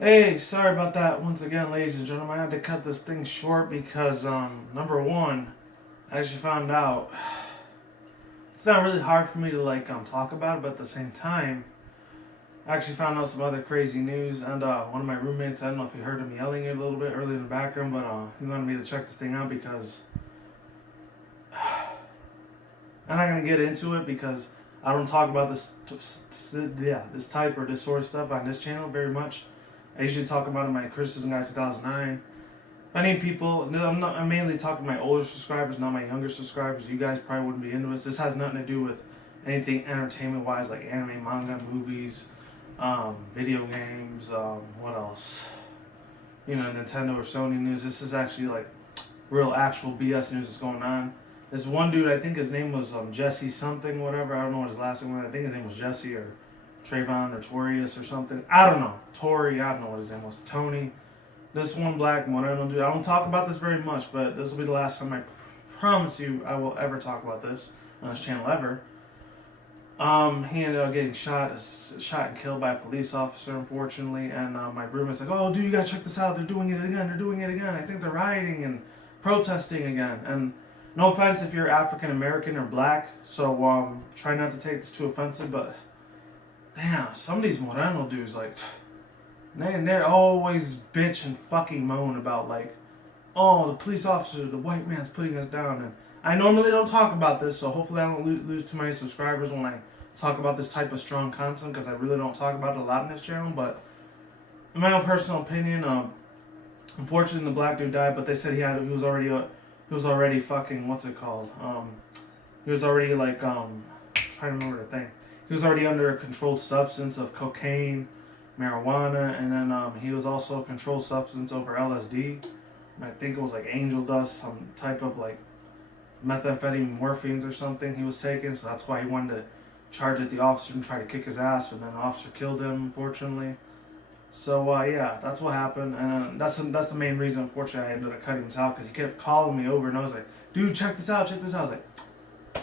Hey, sorry about that once again, ladies and gentlemen. I had to cut this thing short because, number one, I actually found out it's not really hard for me to talk about it, but at the same time, I actually found out some other crazy news. And one of my roommates, I don't know if you heard him yelling a little bit early in the background, but he wanted me to check this thing out because I'm not gonna get into it because I don't talk about this type or this sort of stuff on this channel very much. I usually talk about it in my criticism guide 2009. If I need people, I'm mainly talking to my older subscribers, not my younger subscribers. You guys probably wouldn't be into this. This has nothing to do with anything entertainment wise, like anime, manga, movies, video games. What else? Nintendo or Sony news. This is actually like real, actual BS news that's going on. This one dude, I think his name was Jesse something, whatever. I don't know what his last name was. I think his name was Jesse or Trayvon or Torius or something. I don't know. Tori, I don't know what his name was. Tony. This one black Moreno dude. I don't talk about this very much, but this will be the last time I promise you I will ever talk about this on this channel ever. He ended up getting shot and killed by a police officer, unfortunately. And my roommate's like, "Oh, dude, you gotta check this out. They're doing it again. They're doing it again. I think they're rioting and protesting again." And no offense if you're African American or black, so try not to take this too offensive, but damn, some of these Moreno dudes, like, they're always bitch and fucking moan about, like, oh, the police officer, the white man's putting us down. And I normally don't talk about this, so hopefully I don't lose too many subscribers when I talk about this type of strong content, because I really don't talk about it a lot in this channel. But in my own personal opinion, unfortunately the black dude died, but they said he was already fucking, what's it called? He was already like, trying to remember the thing. He was already under a controlled substance of cocaine, marijuana, and then he was also a controlled substance over LSD. And I think it was like angel dust, some type of like methamphetamine morphines or something he was taking. So that's why he wanted to charge at the officer and try to kick his ass, but then the officer killed him, unfortunately. So yeah, that's what happened, and that's the main reason. Unfortunately, I ended up cutting this out because he kept calling me over, and I was like, "Dude, check this out, check this out." I was like,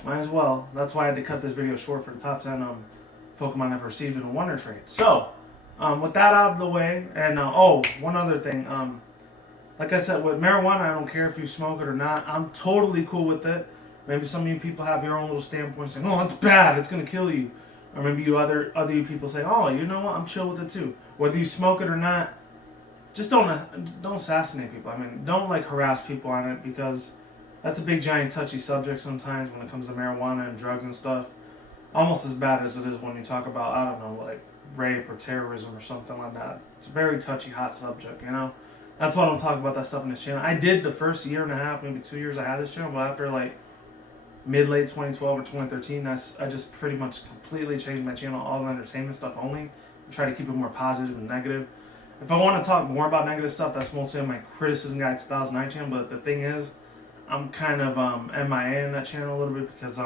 might as well. That's why I had to cut this video short for the top 10 Pokemon I've received in a Wonder Trade. So, with that out of the way, and one other thing. Like I said, with marijuana, I don't care if you smoke it or not. I'm totally cool with it. Maybe some of you people have your own little standpoint saying, "Oh, it's bad, it's gonna kill you," or maybe other you people say, "Oh, you know what? I'm chill with it too." Whether you smoke it or not, just don't assassinate people. I mean, don't like harass people on it, because that's a big giant touchy subject sometimes when it comes to marijuana and drugs and stuff. Almost as bad as it is when you talk about, I don't know, like rape or terrorism or something like that. It's a very touchy, hot subject, you know? That's why I don't talk about that stuff in this channel. I did the first year and a half, maybe 2 years I had this channel, but after like mid-late 2012 or 2013, I just pretty much completely changed my channel, all the entertainment stuff only, and try to keep it more positive and negative. If I want to talk more about negative stuff, that's mostly on my Criticism Guide 2009 channel, but the thing is, I'm kind of MIA in that channel a little bit because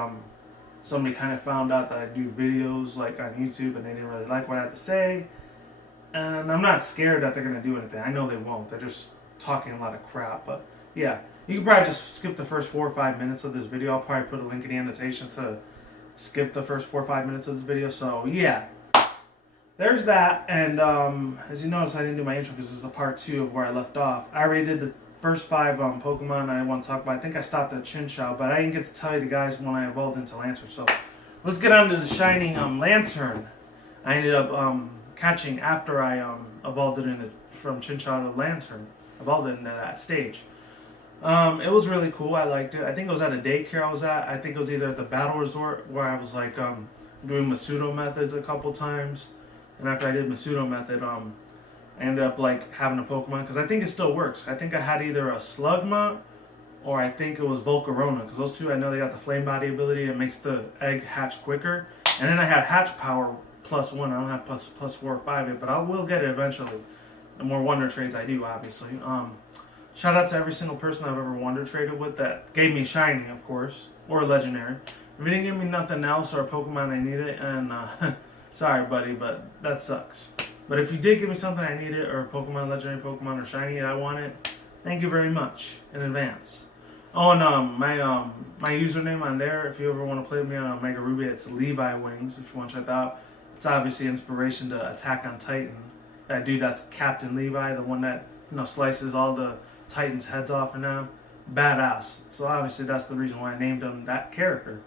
somebody kind of found out that I do videos like on YouTube, and they didn't really like what I had to say. And I'm not scared that they're going to do anything. I know they won't. They're just talking a lot of crap. But yeah, you can probably just skip the first 4 or 5 minutes of this video. I'll probably put a link in the annotation to skip the first 4 or 5 minutes of this video. So yeah, there's that. And as you notice, I didn't do my intro because this is a part 2 of where I left off. I already did the first 5 Pokemon I want to talk about. I think I stopped at Chinchou, but I didn't get to tell you guys when I evolved into Lanturn. So let's get on to the Shining Lanturn. I ended up catching after I evolved it from Chinchou to Lanturn. Evolved it into that stage. It was really cool. I liked it. I think it was at a daycare I was at. I think it was either at the Battle Resort where I was like doing Masudo methods a couple times. And after I did Masudo method, I ended up like having a Pokemon, because I think it still works. I think I had either a Slugma or I think it was Volcarona, because those two, I know they got the Flame Body ability. It makes the egg hatch quicker. And then I had Hatch Power +1. I don't have plus 4 or 5 yet, but I will get it eventually. The more Wonder Trades I do, obviously. Shout out to every single person I've ever Wonder Traded with that gave me Shiny, of course, or Legendary. If you didn't give me nothing else or a Pokemon I needed, and sorry, buddy, but that sucks. But if you did give me something I needed, or a Pokemon, Legendary Pokemon, or Shiny that I wanted, thank you very much in advance. Oh, and my username on there, if you ever want to play with me on Mega Ruby, it's Levi Wings. If you want to check that out, it's obviously inspiration to Attack on Titan. that dude that's Captain Levi, the one that slices all the Titans' heads off and now. Badass. So obviously that's the reason why I named him that character.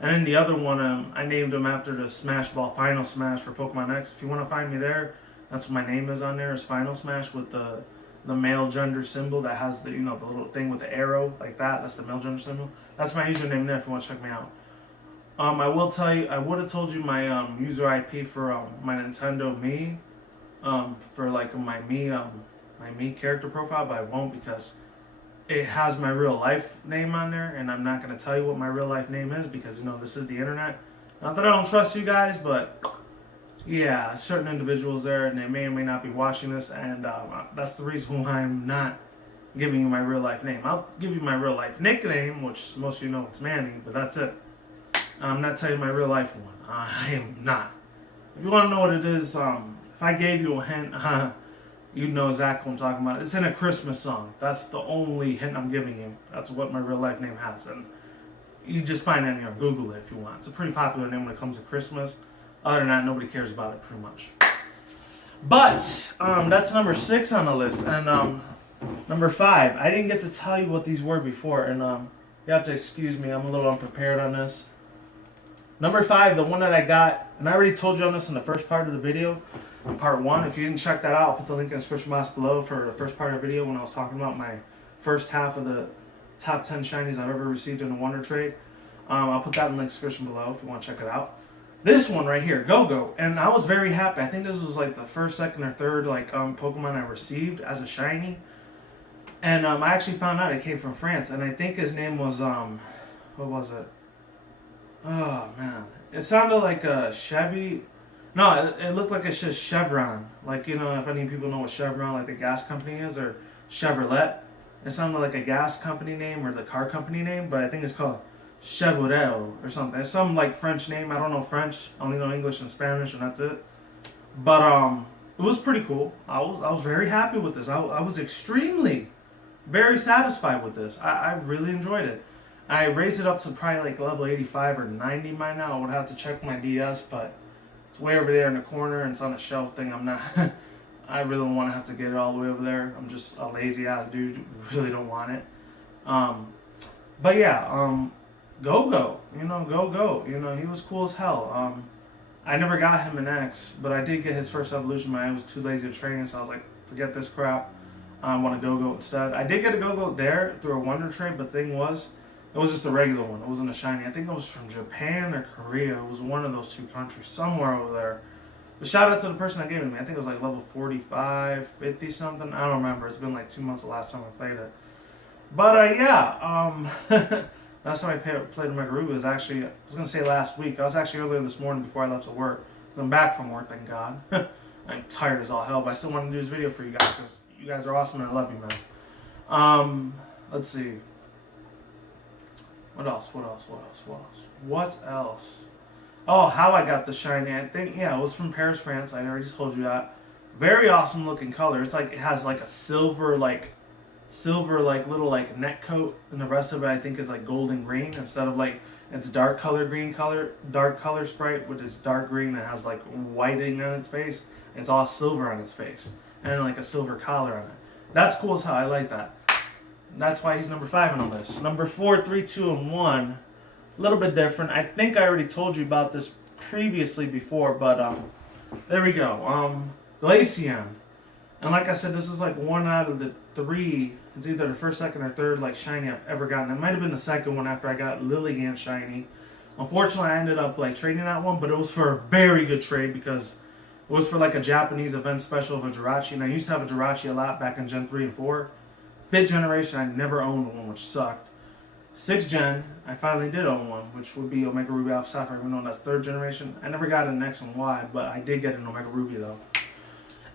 And then the other one, I named him after the Smash Ball Final Smash for Pokemon X. If you want to find me there, that's what my name is on there, is Final Smash with the male gender symbol that has the the little thing with the arrow like that. That's the male gender symbol. That's my username there if you want to check me out. I will tell you, I would have told you my user IP for my Nintendo Mii, for like my Mii character profile, but I won't because it has my real life name on there, and I'm not going to tell you what my real life name is because this is the internet. Not that I don't trust you guys, but yeah, certain individuals there, and they may or may not be watching this, and that's the reason why I'm not giving you my real life name. I'll give you my real life nickname, which most of you know it's Manny, but that's it. I'm not telling you my real life one. I am not. If you want to know what it is, if I gave you a hint, you'd know exactly what I'm talking about. It's in a Christmas song. That's the only hint I'm giving you. That's what my real life name has. And you just find it in here. Google it if you want. It's a pretty popular name when it comes to Christmas. Other than that, nobody cares about it pretty much. But that's number 6 on the list. And number 5, I didn't get to tell you what these were before. And you have to excuse me. I'm a little unprepared on this. Number 5, the one that I got, and I already told you on this in the first part of the video, in part 1. If you didn't check that out, I'll put the link in the description box below for the first part of the video when I was talking about my first half of the top 10 shinies I've ever received in a Wonder Trade. I'll put that in the description below if you want to check it out. This one right here, Go-Go, and I was very happy. I think this was like the first, second, or third Pokemon I received as a shiny, and I actually found out it came from France, and I think his name was what was it? Oh man, it sounded like a Chevy. No, it looked like it's just Chevron. Like, if any people know what Chevron, like the gas company is, or Chevrolet. It sounded like a gas company name or the car company name, but I think it's called Chevrolet or something. It's some like French name. I don't know French. I only know English and Spanish, and that's it. But it was pretty cool. I was very happy with this. I was extremely, very satisfied with this. I really enjoyed it. I raised it up to probably like level 85 or 90 by now. I would have to check my DS, but it's way over there in the corner and it's on a shelf thing. I'm not, I really don't want to have to get it all the way over there. I'm just a lazy ass dude. Really don't want it. But yeah, Go-Go, Go-Go, he was cool as hell. I never got him an X, but I did get his first evolution, but I was too lazy to train it, so I was like, forget this crap. I want a Go-Go instead. I did get a Go-Go there through a Wonder Trade, but the thing was, it was just a regular one. It wasn't a shiny. I think it was from Japan or Korea. It was one of those 2 countries, somewhere over there. But shout out to the person that gave it to me. I think it was like level 45, 50 something. I don't remember. It's been like 2 months the last time I played it. But yeah, last time I played Omega Ruby was actually, I was going to say last week. I was actually earlier this morning before I left to work. I'm back from work, thank God. I'm tired as all hell, but I still want to do this video for you guys because you guys are awesome and I love you, man. Let's see. What else? What else? Oh, how I got the shiny. I think, yeah, it was from Paris, France. I already told you that. Very awesome looking color. It's like, it has like a silver little like neck coat, and the rest of it I think is like golden green instead of like, it's dark color sprite, which is dark green and has like whiting on its face. It's all silver on its face and like a silver collar on it. That's cool as hell. I like that. That's why he's number 5 on the list. Number 4, 3, 2, and 1. A little bit different. I think I already told you about this previously before, but there we go. Glaceon. And like I said, this is like one out of the 3. It's either the first, second, or third like shiny I've ever gotten. It might have been the second one after I got Lilligant shiny. Unfortunately, I ended up like trading that one, but it was for a very good trade because it was for like a Japanese event special of a Jirachi. And I used to have a Jirachi a lot back in Gen 3 and 4. 5th generation, I never owned one, which sucked. 6th gen, I finally did own one, which would be Omega Ruby Alpha Sapphire, even though that's 3rd generation. I never got an X and Y, but I did get an Omega Ruby though.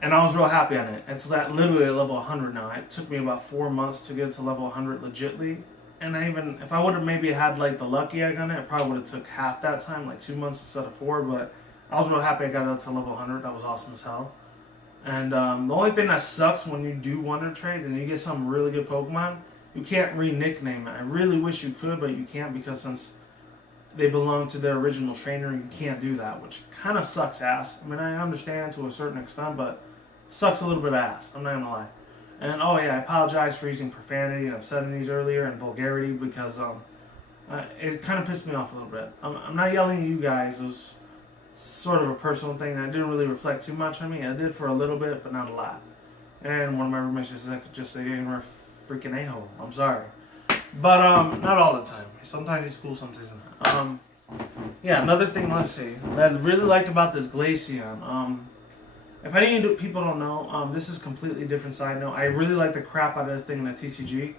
And I was real happy on it. It's literally at level 100 now. It took me about 4 months to get it to level 100 legitly. And if I would have maybe had like the lucky egg on it, it probably would have took half that time, like 2 months instead of 4, but I was real happy I got it to level 100. That was awesome as hell. And the only thing that sucks when you do Wonder Trades and you get some really good Pokemon, you can't re-nickname it. I really wish you could, but you can't because since they belong to their original trainer, you can't do that, which kind of sucks ass. I mean, I understand to a certain extent, but sucks a little bit of ass. I'm not gonna lie. And oh yeah, I apologize for using profanity and obscenities earlier and vulgarity because it kind of pissed me off a little bit. I'm not yelling at you guys. It was sort of a personal thing. I didn't really reflect too much on me. I did for a little bit, but not a lot. And one of my roommates just said, "You're a freaking a-hole." I'm sorry, but not all the time. Sometimes he's cool, sometimes not. Yeah, another thing. Let's see. That I really liked about this Glaceon. If any of you people don't know, this is completely different side note. I really like the crap out of this thing in the TCG.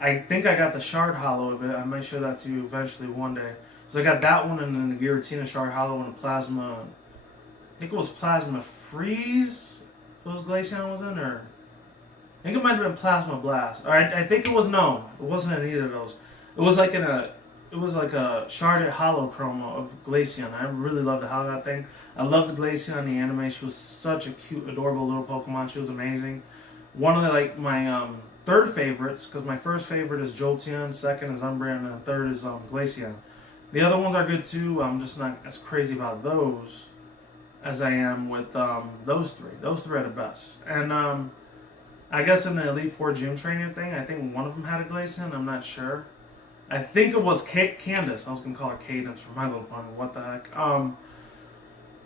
I think I got the Shard Hollow of it. I might show that to you eventually one day. So I got that one and then the Giratina Shard Hollow and the Plasma. I think it was Plasma Freeze. Those Glaceon was in, or I think it might have been Plasma Blast. Or I think it was no. It wasn't in either of those. It was like a Sharded Hollow promo of Glaceon. I really loved the hell out of that thing. I loved the Glaceon in the anime. She was such a cute, adorable little Pokemon. She was amazing. One of the, my third favorites, because my first favorite is Jolteon, second is Umbreon, and third is Glaceon. The other ones are good too. I'm just not as crazy about those as I am with those three. Those three are the best. And I guess in the Elite Four Gym Trainer thing, I think one of them had a Glaceon. I'm not sure. I think it was Candace. I was gonna call her Cadence for my little pun. What the heck?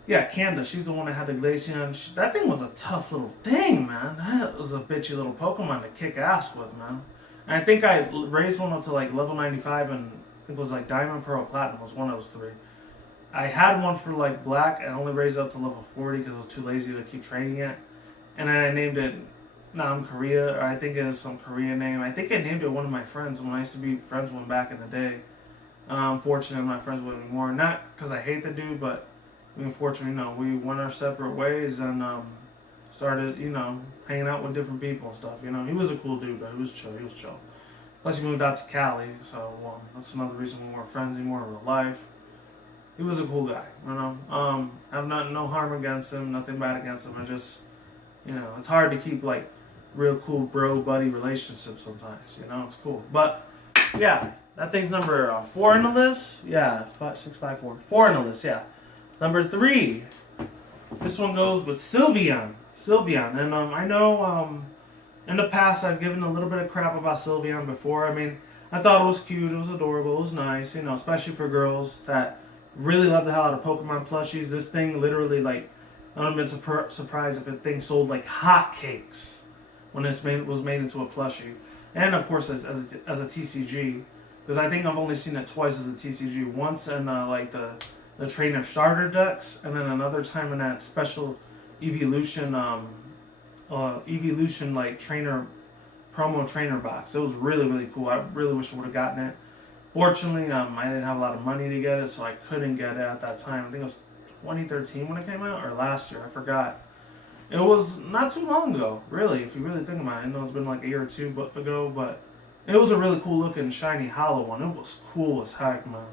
Yeah, Candace. She's the one that had the Glaceon. That thing was a tough little thing, man. That was a bitchy little Pokemon to kick ass with, man. And I think I raised one up to like level 95, and it was like Diamond, Pearl, Platinum was one of those three. I had one for like Black, and only raised it up to level 40 because I was too lazy to keep training it. And then I named it Nam Korea, or I think it is some Korean name. I think I named it one of my friends when I used to be friends with him back in the day. Unfortunately, I'm not friends with him anymore. Not because I hate the dude, but unfortunately, no. We went our separate ways and started, hanging out with different people and stuff. He was a cool dude, though. He was chill. Plus, he moved out to Cali, so that's another reason we weren't friends anymore in real life. He was a cool guy, I have no harm against him, nothing bad against him. I just, it's hard to keep like real cool bro buddy relationships sometimes. It's cool. But yeah, that thing's number 4 on the list. Yeah, 5, 6, 5, 4. 4 on the list. Yeah. Number 3. This one goes with Sylveon. And I know in the past I've given a little bit of crap about Sylveon before. I mean, I thought it was cute, it was adorable, it was nice, especially for girls that really love the hell out of Pokemon plushies. This thing literally, like, I would have been surprised if a thing sold like hotcakes when it was made into a plushie. And of course as a TCG, because I think I've only seen it twice as a TCG. Once in like the trainer starter decks, and then another time in that special evolution like promo trainer box. It was really, really cool. I really wish I would have gotten it. Fortunately, I didn't have a lot of money to get it, so I couldn't get it at that time. I think it was 2013 when it came out, or last year, I forgot. It was not too long ago, really, if you really think about it. I know it's been like a year or two ago, but it was a really cool looking shiny hollow one. It was cool as heck, man.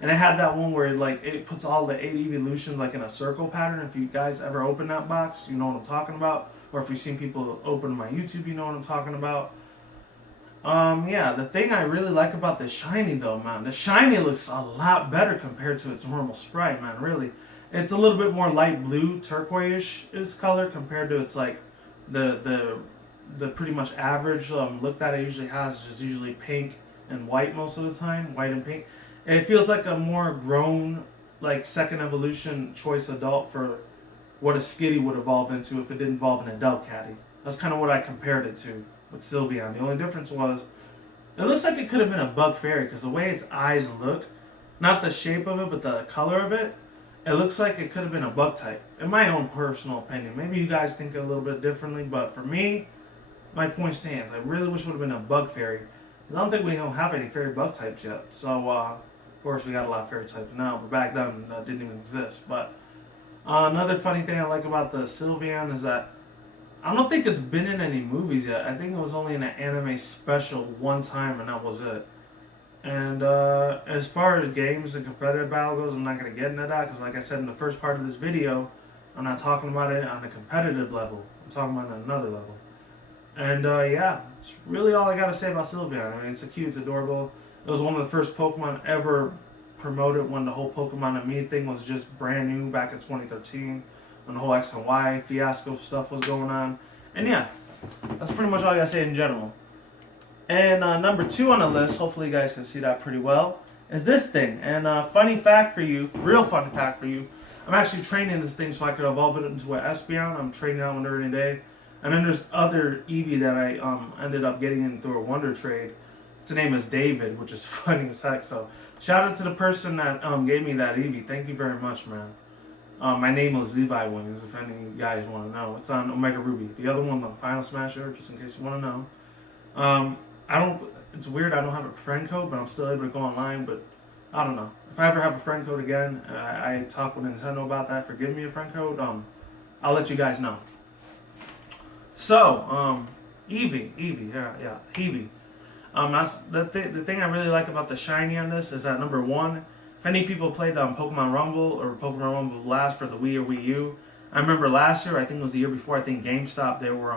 And it had that one where it puts all the 8 evolutions like in a circle pattern. If you guys ever open that box, you know what I'm talking about. Or if you've seen people open my YouTube, you know what I'm talking about. Yeah, the thing I really like about the shiny though, man, the shiny looks a lot better compared to its normal sprite, man, really. It's a little bit more light blue, turquoise is color compared to its like the pretty much average look that it usually has, which is usually pink and white most of the time, white and pink. It feels like a more grown, like second evolution choice adult for what a Skitty would evolve into if it didn't evolve in a Delcatty. That's kind of what I compared it to with Sylveon. The only difference was, it looks like it could have been a bug fairy because the way its eyes look, not the shape of it, but the color of it, it looks like it could have been a bug type. In my own personal opinion. Maybe you guys think a little bit differently, but for me, my point stands. I really wish it would have been a bug fairy. I don't think we don't have any fairy bug types yet. So, of course, we got a lot of fairy types now, but back then that didn't even exist. But another funny thing I like about the Sylveon is that I don't think it's been in any movies yet. I think it was only in an anime special one time, and that was it. And as far as games and competitive battle goes, I'm not going to get into that because, like I said in the first part of this video, I'm not talking about it on a competitive level. I'm talking about it on another level. And yeah, it's really all I got to say about Sylveon. I mean, it's cute, it's adorable. It was one of the first Pokemon ever promoted when the whole Pokemon and Me thing was just brand new back in 2013. when the whole X and Y fiasco stuff was going on. And yeah, that's pretty much all I gotta say in general. And number 2 on the list, hopefully you guys can see that pretty well, is this thing. And funny fact for you, real funny fact for you, I'm actually training this thing so I could evolve it into an Espeon. I'm trading out one during the day. And then there's other Eevee that I ended up getting in through a Wonder Trade. Its name is David, which is funny as heck. So shout out to the person that gave me that Eevee. Thank you very much, man. My name is Levi Wings, if any of you guys want to know. It's on Omega Ruby. The other one, the Final Smasher, just in case you want to know. It's weird, I don't have a friend code, but I'm still able to go online, but I don't know. If I ever have a friend code again, I talk with Nintendo about that for giving me a friend code, I'll let you guys know. So, Eevee, Eevee. That's the thing I really like about the shiny on this is that number 1, if any people played Pokemon Rumble or Pokemon Rumble Blast for the Wii or Wii U, I remember last year, I think it was the year before, I think GameStop, they were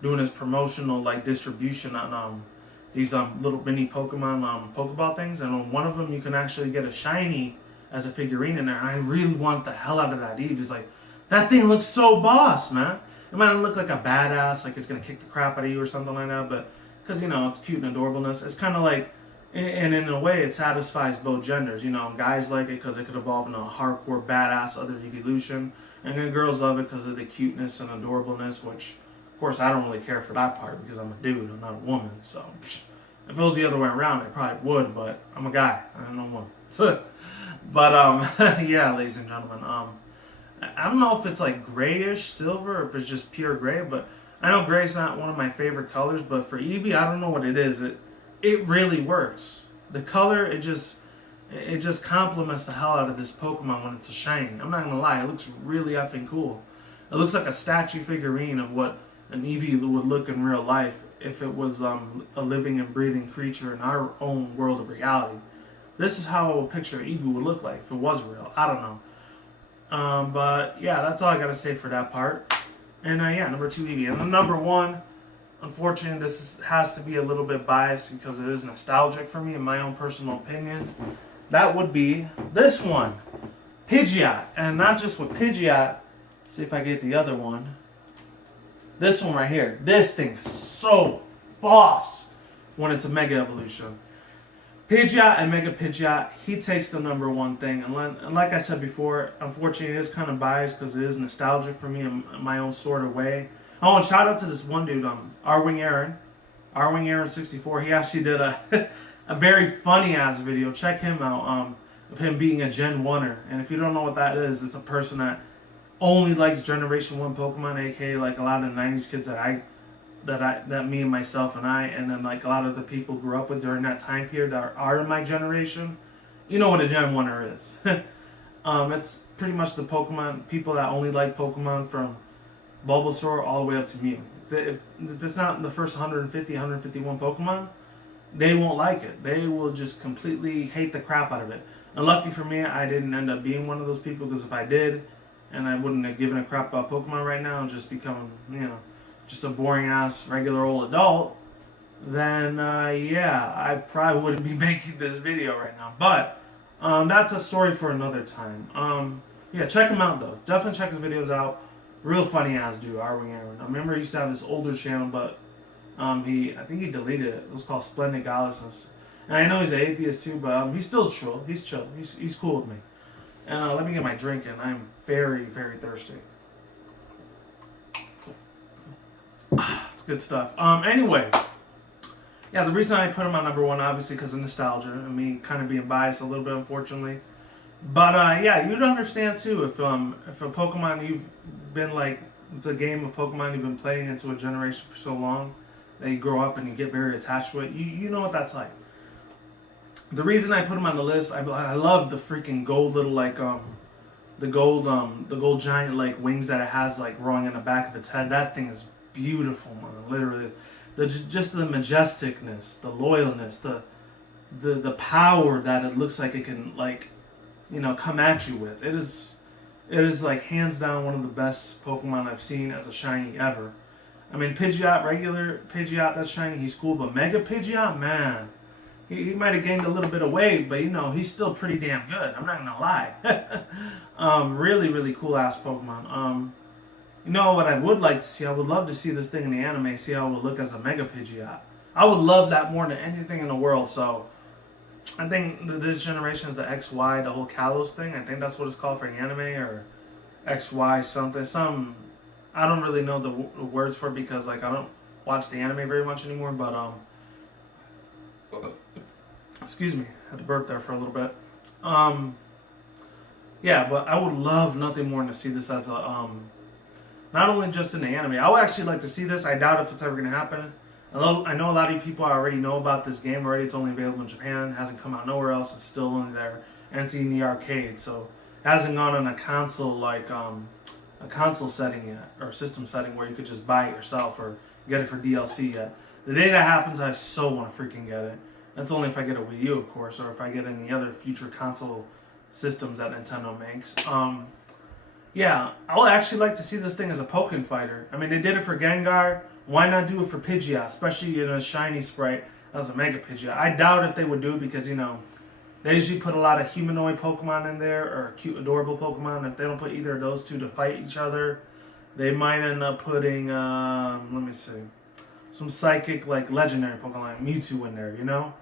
doing this promotional like distribution on these little mini Pokemon Pokeball things, and on one of them you can actually get a shiny as a figurine in there. And I really want the hell out of that Eevee. It's like, that thing looks so boss, man. It might not look like a badass, like it's gonna kick the crap out of you or something like that, but because it's cute and adorableness. It's kind of like, and in a way, it satisfies both genders. Guys like it because it could evolve into a hardcore badass other evolution, and then girls love it because of the cuteness and adorableness, which. Of course, I don't really care for that part because I'm a dude, I'm not a woman. So, if it was the other way around, I probably would, but I'm a guy, I'm no woman. But, yeah, ladies and gentlemen, I don't know if it's like grayish silver or if it's just pure gray, but I know gray's not one of my favorite colors, but for Eevee, I don't know what it is. It really works. The color, it just complements the hell out of this Pokemon when it's a shiny. I'm not gonna lie, it looks really effing cool. It looks like a statue figurine of what an Eevee would look in real life if it was a living and breathing creature in our own world of reality. This is how a picture of Eevee would look like if it was real. I don't know. But yeah, that's all I gotta say for that part. And yeah, number 2 Eevee. And the number 1, unfortunately, has to be a little bit biased because it is nostalgic for me in my own personal opinion. That would be this one, Pidgeot. And not just with Pidgeot, see if I get the other one. This one right here. This thing is so boss when it's a Mega Evolution. Pidgeot and Mega Pidgeot, he takes the number 1 thing. And like I said before, unfortunately, it is kind of biased because it is nostalgic for me in my own sort of way. Oh, and shout out to this one dude, R-Wing Aaron 64. He actually did a very funny ass video. Check him out. Of him being a Gen 1er. And if you don't know what that is, it's a person that only likes Generation 1 Pokemon, aka like a lot of the 90s kids that me and myself and then like a lot of the people grew up with during that time period that are in my generation. You know what a Gen 1er is. It's pretty much the Pokemon, people that only like Pokemon from Bulbasaur all the way up to Mew. If it's not the first 150, 151 Pokemon, they won't like it. They will just completely hate the crap out of it. And lucky for me, I didn't end up being one of those people, because if I did, and I wouldn't have given a crap about Pokemon right now and just become, just a boring ass regular old adult, then yeah, I probably wouldn't be making this video right now. But that's a story for another time. Yeah, check him out though. Definitely check his videos out. Real funny ass dude, R-Wing Aaron. I remember he used to have this older channel, but I think he deleted it. It was called Splendid Godlessness. And I know he's an atheist too, but he's still chill. He's chill. He's cool with me. And let me get my drink in. I'm very, very thirsty. It's good stuff. Anyway, yeah, the reason I put him on number 1, obviously, because of nostalgia and me kind of being biased a little bit, unfortunately. But yeah, you'd understand too if a Pokemon you've been like the game of Pokemon you've been playing into a generation for so long that you grow up and you get very attached to it. You know what that's like. The reason I put him on the list, I love the freaking gold little like the gold giant like wings that it has like growing in the back of its head. That thing is beautiful, man. Literally, just the majesticness, the loyalness, the power that it looks like it can like, come at you with. It is like hands down one of the best Pokemon I've seen as a shiny ever. I mean, Pidgeot, regular Pidgeot, that's shiny, he's cool, but Mega Pidgeot, man, He might have gained a little bit of weight, but you know, he's still pretty damn good. I'm not gonna lie. Really, really cool ass Pokemon. You know what I would like to see? I would love to see this thing in the anime, see how it would look as a Mega Pidgeot. I would love that more than anything in the world. So I think this generation is the XY, the whole Kalos thing. I think that's what it's called for the anime, or XY something. I don't really know the words for it because like I don't watch the anime very much anymore. But excuse me, I had to burp there for a little bit. Yeah, but I would love nothing more than to see this as a not only just in the anime. I would actually like to see this. I doubt if it's ever going to happen. I know a lot of people already know about this game already. It's only available in Japan. It hasn't come out nowhere else. It's still only there. And it's in the arcade. So it hasn't gone on a console like a console setting yet. Or a system setting where you could just buy it yourself or get it for DLC yet. The day that happens, I so want to freaking get it. That's only if I get a Wii U, of course. Or if I get any other future console systems that Nintendo makes. Yeah, I would actually like to see this thing as a Pokken fighter. I mean, they did it for Gengar. Why not do it for Pidgeot, especially in a shiny sprite as a Mega Pidgeot? I doubt if they would do it because, you know, they usually put a lot of humanoid Pokemon in there or cute, adorable Pokemon. If they don't put either of those two to fight each other, they might end up putting, let me see, some psychic, like, legendary Pokemon, like Mewtwo in there, you know?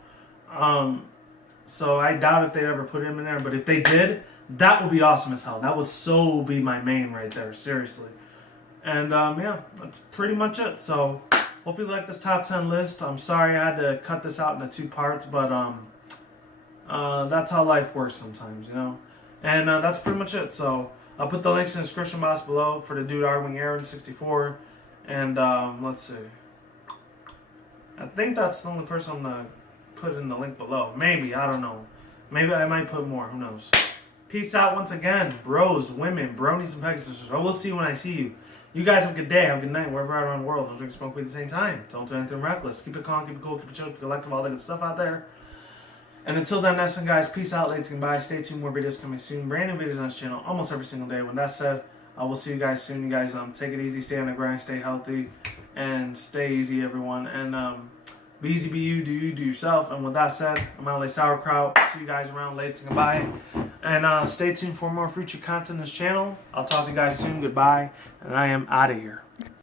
So I doubt if they ever put him in there, but if they did, that would be awesome as hell. That would so be my main right there, seriously. And yeah, that's pretty much it. So hopefully you like this top 10 list. I'm sorry I had to cut this out into 2 parts, but that's how life works sometimes, you know. And that's pretty much it. So I'll put the links in the description box below for the dude Arwing Aaron 64. And let's see. I think that's the only person I'm gonna put in the link below. Maybe, I don't know. Maybe I might put more, who knows. Peace out once again, bros, women, bronies, and pegasisters. I will see you when I see you. You guys have a good day, have a good night, wherever you're around the world. Don't drink, smoke weed at the same time. Don't do anything reckless. Keep it calm, keep it cool, keep it chill, keep it collective, all that good stuff out there. And until then, next time, guys, peace out, ladies, and goodbye. Stay tuned, more videos coming soon. Brand new videos on this channel almost every single day. When that's said, I will see you guys soon. You guys take it easy, stay on the grind, stay healthy, and stay easy, everyone. And be easy, be you, do yourself. And with that said, I'm out like sauerkraut. See you guys around, ladies, and goodbye. And stay tuned for more future content on this channel. I'll talk to you guys soon. Goodbye. And I am out of here.